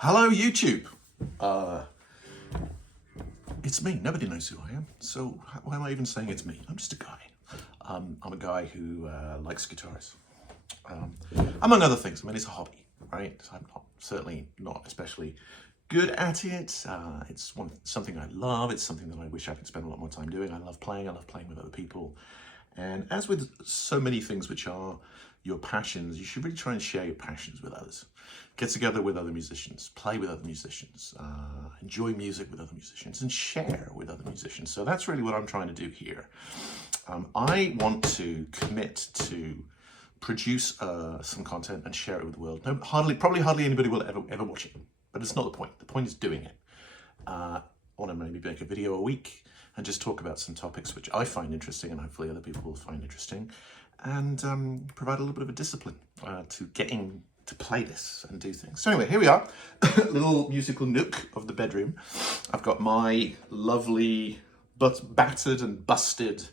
Hello, YouTube. It's me. Nobody knows who I am. So why am I even saying it's me? I'm just a guy. I'm a guy who likes guitars. Among other things. I mean, it's a hobby, right? I'm certainly not especially good at it. It's something I love. It's something that I wish I could spend a lot more time doing. I love playing. I love playing with other people. And as with so many things which are your passions, you should really try and share your passions with others. Get together with other musicians, play with other musicians, enjoy music with other musicians, and share with other musicians. So that's really what I'm trying to do here. I want to commit to produce some content and share it with the world. Probably hardly anybody will ever watch it, but it's not the point. The point is doing it. I want to maybe make a video a week and just talk about some topics which I find interesting and hopefully other people will find interesting, and provide a little bit of a discipline to getting to play this and do things. So anyway, here we are, little musical nook of the bedroom. I've got my lovely but battered and busted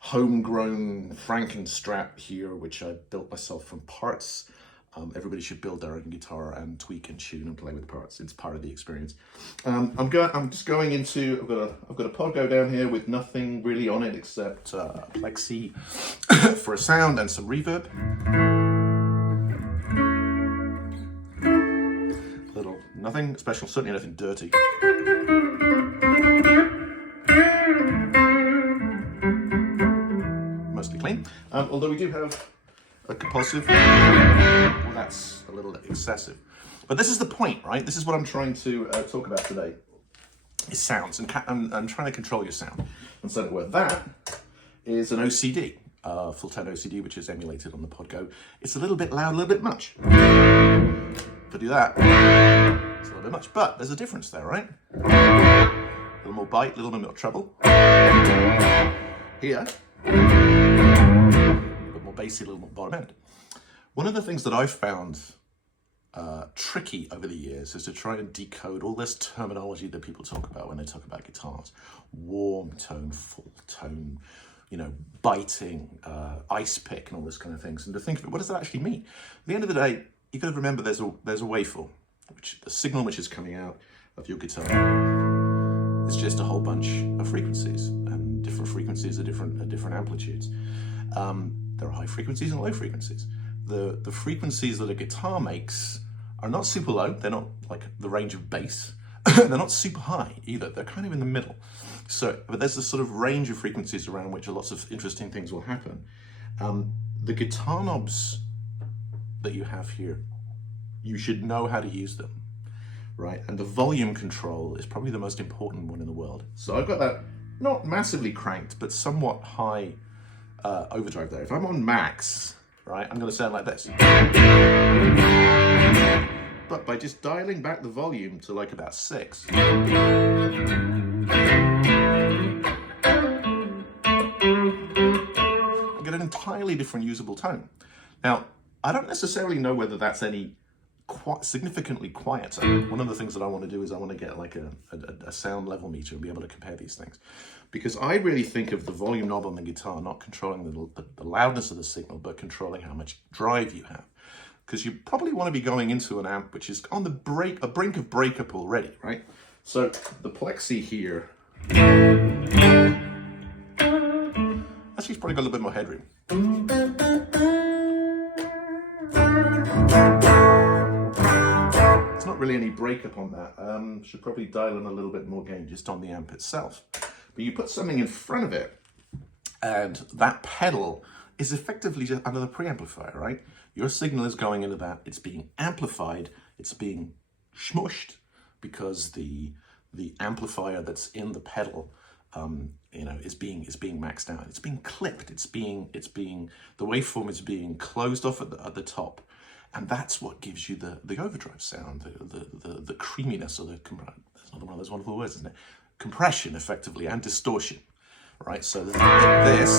homegrown Frankenstrap here, which I built myself from parts. Everybody should build their own guitar and tweak and tune and play with parts. It's part of the experience. I'm just going into. I've got a Podgo down here with nothing really on it except a plexi for a sound and some reverb. Nothing special, certainly nothing dirty. Mostly clean. Although we do have a compulsive. Well, that's a little excessive. But this is the point, right? This is what I'm trying to talk about today. Is sounds, and I'm trying to control your sound. And so that is an OCD, full tone OCD, which is emulated on the Podgo. It's a little bit loud, a little bit much. If I do that, it's a little bit much. But there's a difference there, right? A little more bite, a little bit more treble. Here, a bit more bassy, a little more bottom end. One of the things that I've found tricky over the years is to try and decode all this terminology that people talk about when they talk about guitars. Warm tone, full tone, biting, ice pick and all this kind of things. And to think of it, what does that actually mean? At the end of the day, you've got to remember there's a waveform, which the signal which is coming out of your guitar is just a whole bunch of frequencies, and different frequencies are different amplitudes. There are high frequencies and low frequencies. The frequencies that a guitar makes are not super low. They're not like the range of bass. They're not super high either. They're kind of in the middle. But there's this sort of range of frequencies around which lots of interesting things will happen. The guitar knobs that you have here, you should know how to use them, right? And the volume control is probably the most important one in the world. So I've got that not massively cranked, but somewhat high overdrive there. If I'm on max, right, I'm going to sound like this. But by just dialing back the volume to like about 6, I get an entirely different usable tone. Now, I don't necessarily know whether that's any significantly quieter. One of the things that I want to do is I want to get like a sound level meter and be able to compare these things. Because I really think of the volume knob on the guitar not controlling the loudness of the signal, but controlling how much drive you have. Because you probably want to be going into an amp which is on the brink of breakup already, right? So the plexi here, actually it's probably got a little bit more headroom. It's not really any breakup on that. Should probably dial in a little bit more gain just on the amp itself. But you put something in front of it, and that pedal is effectively just another preamplifier, right? Your signal is going into that, it's being amplified, it's being smushed because the amplifier that's in the pedal is being maxed out. It's being clipped. It's being the waveform is being closed off at the top, and that's what gives you the overdrive sound, the creaminess, or that's another one of those wonderful words, isn't it? Compression, effectively, and distortion, right? So this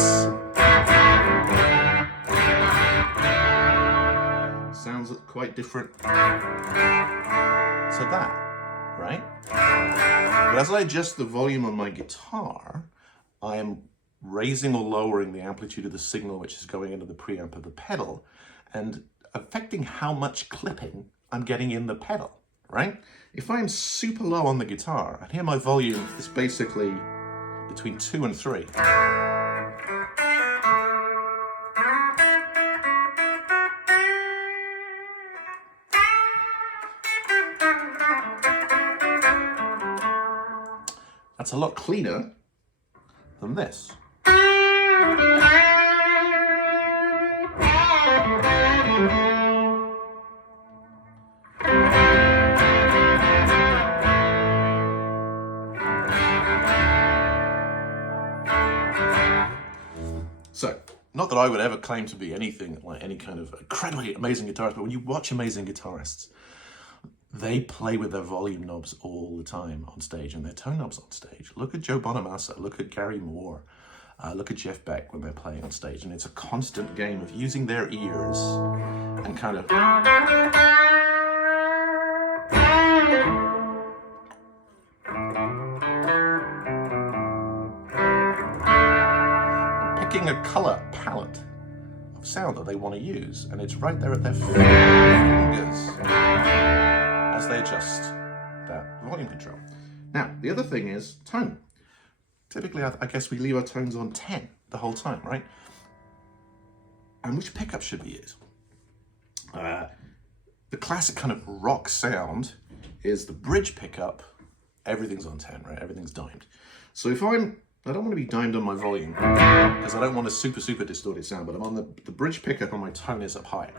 sounds quite different to that, right? But as I adjust the volume on my guitar, I am raising or lowering the amplitude of the signal which is going into the preamp of the pedal and affecting how much clipping I'm getting in the pedal, right? If I'm super low on the guitar, and here my volume is basically between 2 and 3. That's a lot cleaner than this. So, not that I would ever claim to be anything like any kind of incredibly amazing guitarist, but when you watch amazing guitarists, they play with their volume knobs all the time on stage and their tone knobs on stage. Look at Joe Bonamassa, look at Gary Moore, look at Jeff Beck when they're playing on stage, and it's a constant game of using their ears and kind of picking a color palette of sound that they want to use, and it's right there at their fingers as they adjust that volume control. Now, the other thing is tone. Typically, I guess we leave our tones on 10 the whole time, right? And which pickup should we use? The classic kind of rock sound is the bridge pickup. Everything's on 10, right? Everything's dimed. So if I don't want to be dimed on my volume because I don't want a super, super distorted sound, but I'm on the bridge pickup and my tone is up high.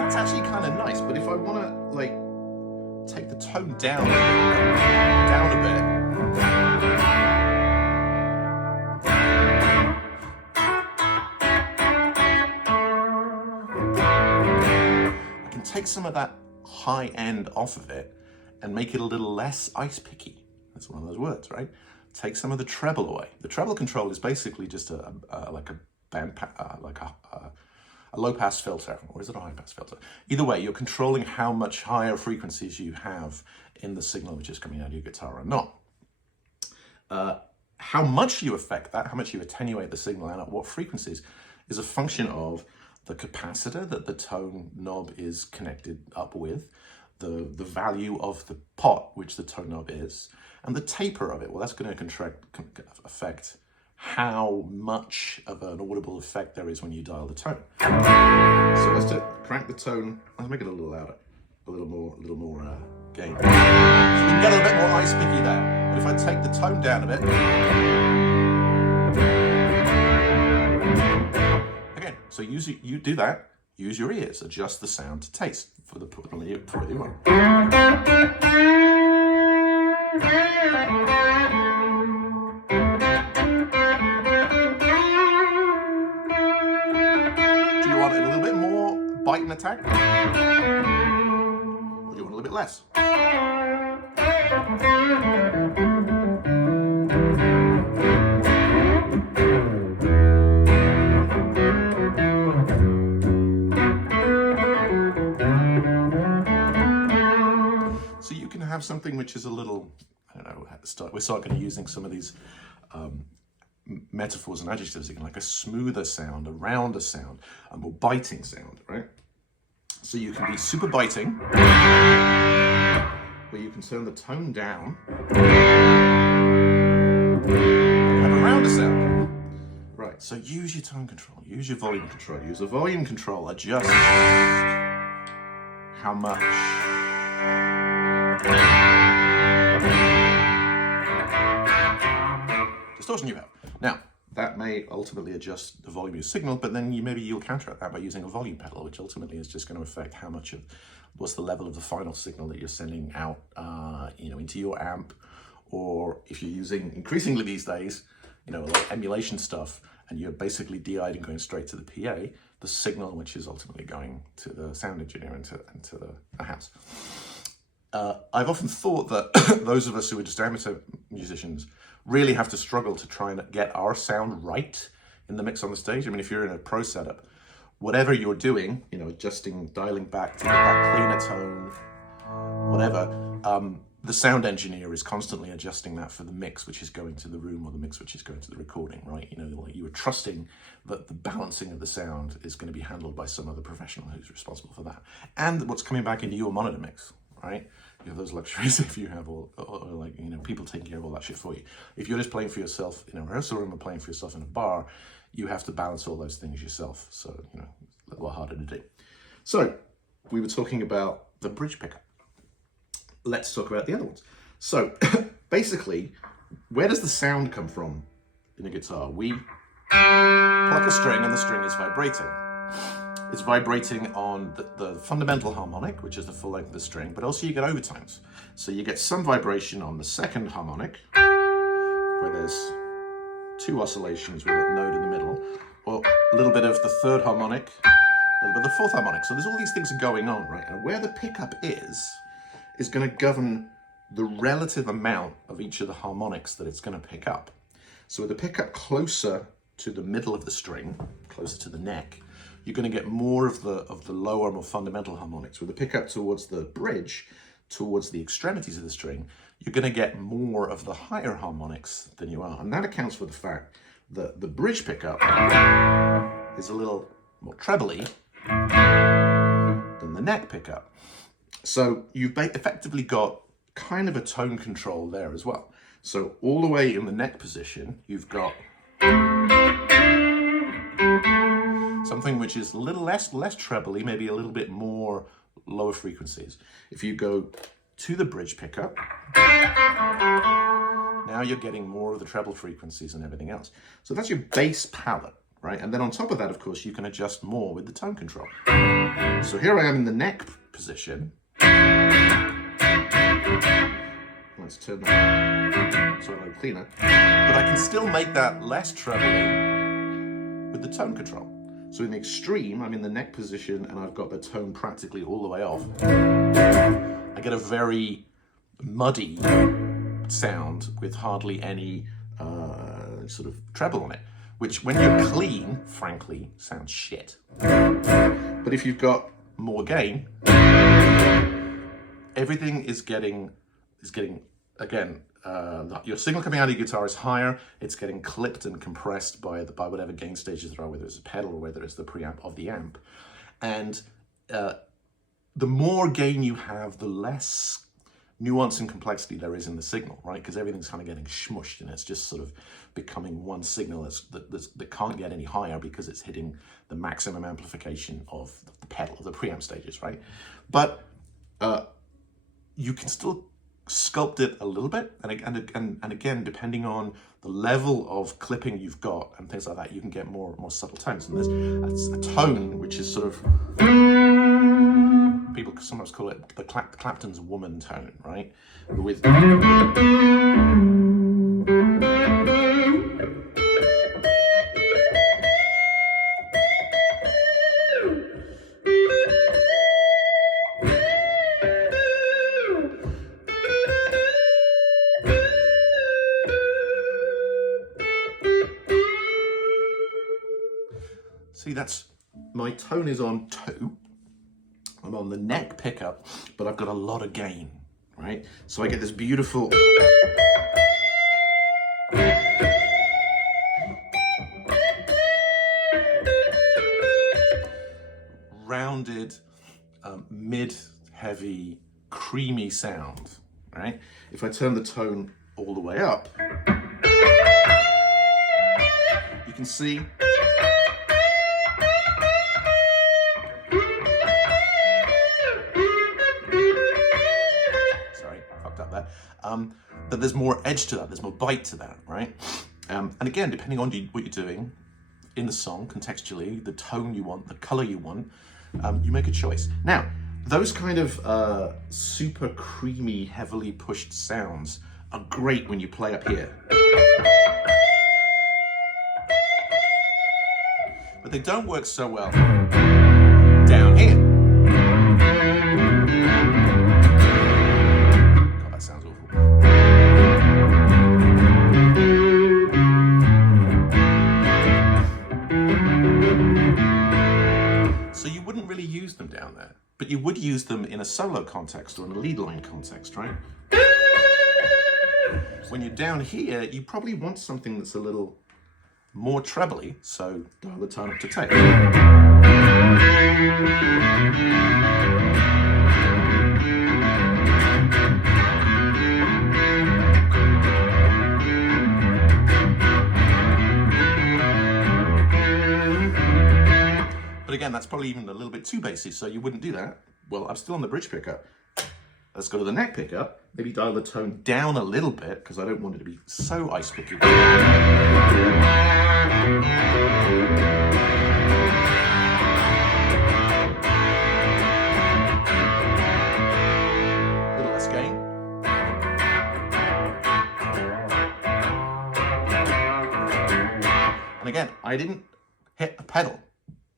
That's actually kind of nice, but if I want to like take the tone down a bit, I can take some of that high end off of it and make it a little less ice picky. That's one of those words, right? Take some of the treble away. The treble control is basically just a low pass filter, or is it a high pass filter? Either way, you're controlling how much higher frequencies you have in the signal which is coming out of your guitar or not. How much you affect that, how much you attenuate the signal and at what frequencies is a function of the capacitor that the tone knob is connected up with, the value of the pot, which the tone knob is, and the taper of it. Well, that's going to affect how much of an audible effect there is when you dial the tone. So let's crank the tone. Let's make it a little louder, a little more gain. So we can get a bit more ice picky there. But if I take the tone down a bit, again. So you do that. Use your ears. Adjust the sound to taste for the really one. Bite and attack? Or do you want a little bit less? So you can have something which is a little, I don't know, we're starting using some of these metaphors and adjectives, again, like a smoother sound, a rounder sound, a more biting sound, right? So you can be super biting, where you can turn the tone down and have a rounder sound. Right, so use your tone control, use your volume control, use the volume control, adjust how much. Distortion you have. Now, that may ultimately adjust the volume of your signal, but then maybe you'll counteract that by using a volume pedal, which ultimately is just going to affect how much of, what's the level of the final signal that you're sending out, into your amp, or if you're using, increasingly these days, like emulation stuff, and you're basically de-eyed and going straight to the PA, the signal which is ultimately going to the sound engineer and to the house. I've often thought that those of us who are just amateur musicians really have to struggle to try and get our sound right in the mix on the stage. I mean, if you're in a pro setup, whatever you're doing, adjusting, dialing back to get that cleaner tone, whatever, the sound engineer is constantly adjusting that for the mix which is going to the room or the mix which is going to the recording, right? You know, like you were trusting that the balancing of the sound is going to be handled by some other professional who's responsible for that. And what's coming back into your monitor mix, right? You have those luxuries if you have all, or like, you know, people taking care of all that shit for you. If you're just playing for yourself in a rehearsal room or playing for yourself in a bar, you have to balance all those things yourself. So, you know, it's a lot harder to do. So, we were talking about the bridge pickup. Let's talk about the other ones. So basically, where does the sound come from in a guitar? We pluck a string and the string is vibrating. It's vibrating on the fundamental harmonic, which is the full length of the string, but also you get overtones. So you get some vibration on the second harmonic, where there's two oscillations with a note in the middle, or a little bit of the third harmonic, a little bit of the fourth harmonic. So there's all these things going on, right? And where the pickup is going to govern the relative amount of each of the harmonics that it's going to pick up. So with the pickup closer to the middle of the string, closer to the neck, you're going to get more of the lower, more fundamental harmonics. With the pickup towards the bridge, towards the extremities of the string, you're going to get more of the higher harmonics than you are. And that accounts for the fact that the bridge pickup is a little more trebly than the neck pickup. So you've effectively got kind of a tone control there as well. So all the way in the neck position, you've got something which is a little less trebly, maybe a little bit more lower frequencies. If you go to the bridge pickup, now you're getting more of the treble frequencies and everything else. So that's your bass palette, right? And then on top of that, of course, you can adjust more with the tone control. So here I am in the neck position. Let's turn that so a little cleaner. But I can still make that less trebly with the tone control. So in the extreme, I'm in the neck position and I've got the tone practically all the way off. I get a very muddy sound with hardly any sort of treble on it, which when you're clean, frankly, sounds shit. But if you've got more gain, everything is getting again, your signal coming out of your guitar is higher. It's getting clipped and compressed by whatever gain stages there are, whether it's a pedal or whether it's the preamp of the amp. And the more gain you have, the less nuance and complexity there is in the signal, right? Because everything's kind of getting smushed and it's just sort of becoming one signal that can't get any higher because it's hitting the maximum amplification of the pedal, of the preamp stages, right? But you can still sculpt it a little bit, and again, depending on the level of clipping you've got and things like that, you can get more subtle tones. And there's a tone which is sort of, people sometimes call it the Clapton's woman tone, right? With see, that's, my tone is on 2. I'm on the neck pickup, but I've got a lot of gain, right? So I get this beautiful rounded, mid-heavy, creamy sound, right? If I turn the tone all the way up, you can see that there's more edge to that, there's more bite to that, right? And again, depending on what you're doing in the song, contextually, the tone you want, the color you want, you make a choice. Now, those kind of super creamy, heavily pushed sounds are great when you play up here. But they don't work so well down here. Use them down there, but you would use them in a solo context or in a lead line context, right? when you're down here, you probably want something that's a little more trebly, so dial the tone up to 10. But again, that's probably even a little bit too bassy, so you wouldn't do that. Well, I'm still on the bridge pickup. Let's go to the neck pickup. Maybe dial the tone down a little bit, because I don't want it to be so ice picky. Little less gain. And again, I didn't hit a pedal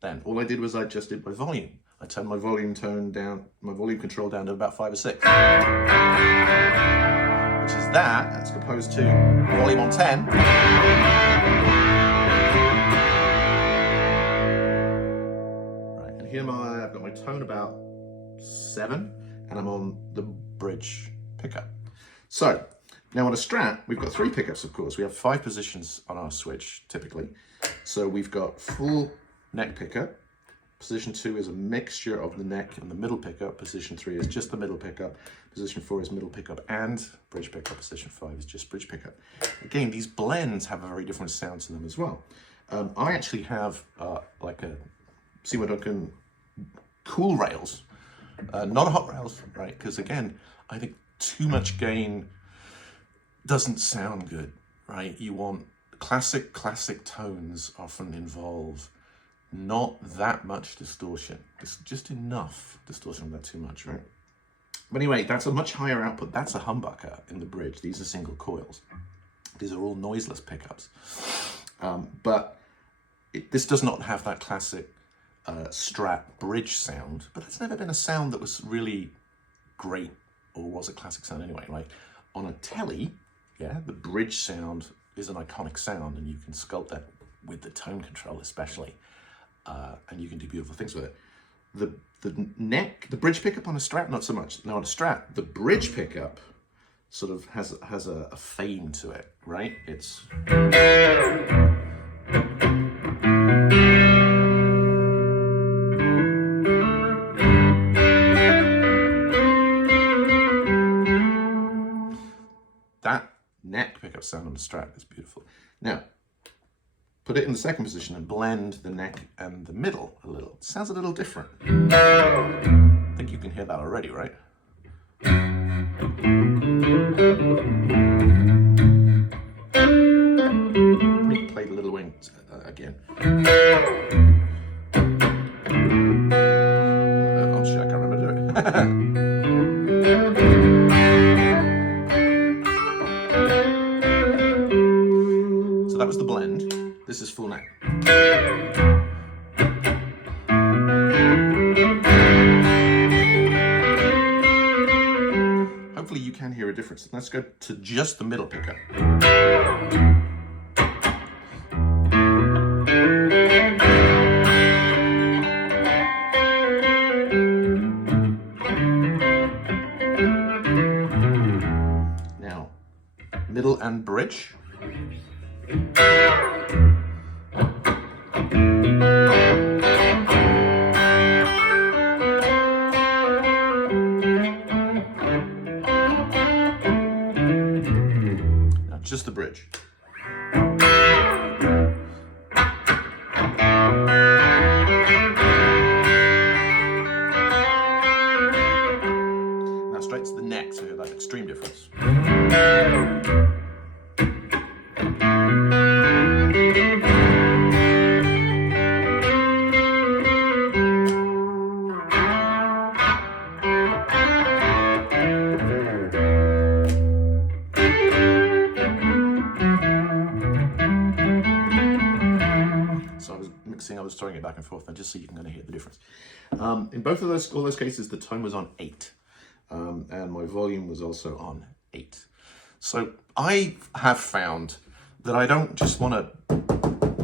then. All I did was I just did my volume. I turned my volume tone down, my volume control down to about 5 or 6. Which is that, as opposed to volume on 10. Right, and here I've got my tone about 7, and I'm on the bridge pickup. So, now on a Strat, we've got 3 pickups, of course. We have 5 positions on our switch, typically. So we've got full neck pickup. Position 2 is a mixture of the neck and the middle pickup. Position 3 is just the middle pickup. Position 4 is middle pickup and bridge pickup. Position 5 is just bridge pickup. Again, these blends have a very different sound to them as well. I actually have like a Seymour Duncan cool rails, not a hot rails, right? Because again, I think too much gain doesn't sound good, right? You want classic tones often involve not that much distortion. It's just enough distortion, not too much, right? But anyway, that's a much higher output. That's a humbucker in the bridge. These are single coils. These are all noiseless pickups. But this does not have that classic Strat bridge sound, but it's never been a sound that was really great, or was a classic sound anyway. Like on a telly, yeah, the bridge sound is an iconic sound, and you can sculpt that with the tone control especially. And you can do beautiful things with it. The the bridge pickup on a Strat, not so much. Now on a Strat, the bridge pickup sort of has a fame to it, right? It's that neck pickup sound on the Strat is beautiful. Now, put it in the second position and blend the neck and the middle a little. It sounds a little different. I think you can hear that already, right? Let me play the little wing again. Oh shit, I can't remember to do it. So that was the blend. This is full neck. Hopefully you can hear a difference. Let's go to just the middle pickup. Now, middle and bridge. Just the bridge. Now straight to the neck, so you have that extreme difference. I was throwing it back and forth, and just so you can kind of hear the difference. In both of all those cases, the tone was on 8, and my volume was also on 8. So I have found that I don't just want to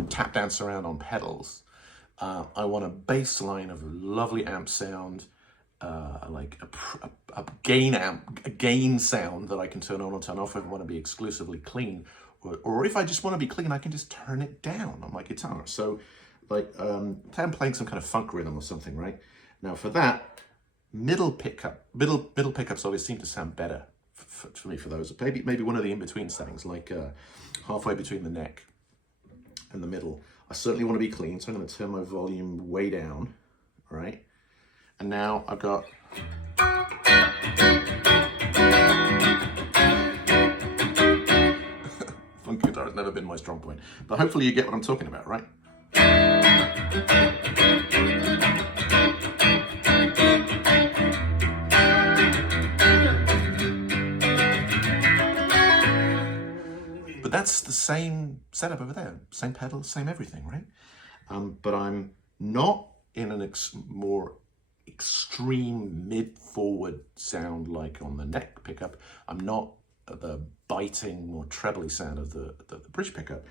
tap dance around on pedals. I want a bass line of a lovely amp sound a gain amp, a gain sound that I can turn on or turn off if I want to be exclusively clean, or if I just want to be clean, I can just turn it down on my guitar. So, like, say I'm playing some kind of funk rhythm or something, right? Now for that, middle pickups always seem to sound better for me for those. Maybe one of the in-between settings, like halfway between the neck and the middle. I certainly want to be clean, so I'm going to turn my volume way down, all right? And now I've got... Funk guitar has never been my strong point, but hopefully you get what I'm talking about, right? But that's the same setup over there, same pedal, same everything, right? But I'm not in an more extreme mid-forward sound like on the neck pickup. I'm not the biting, more trebly sound of the bridge pickup.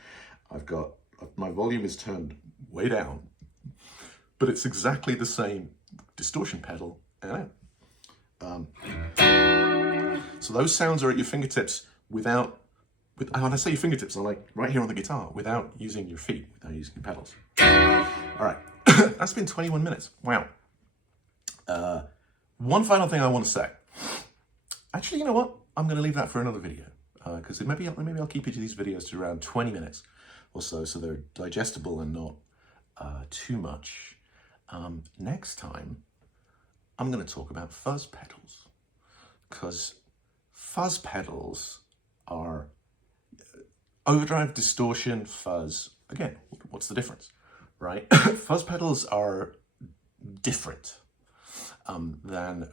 My volume is turned way down, but it's exactly the same distortion pedal and amp. So those sounds are at your fingertips when I say your fingertips, I'm like right here on the guitar, without using your feet, without using your pedals. All right, that's been 21 minutes. Wow. One final thing I want to say. Actually, you know what? I'm going to leave that for another video, because maybe I'll keep each of these videos to around 20 minutes or so they're digestible and not too much. Next time, I'm going to talk about fuzz pedals, because fuzz pedals are overdrive, distortion, fuzz. Again, what's the difference, right? Fuzz pedals are different than,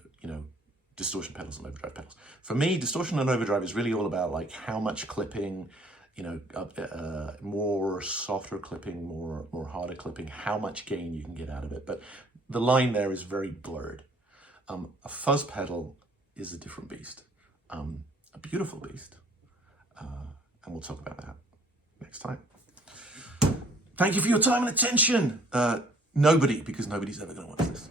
distortion pedals and overdrive pedals. For me, distortion and overdrive is really all about like how much clipping, more softer clipping, more harder clipping, how much gain you can get out of it. But the line there is very blurred. A fuzz pedal is a different beast, a beautiful beast. And we'll talk about that next time. Thank you for your time and attention. Nobody, because nobody's ever going to watch this.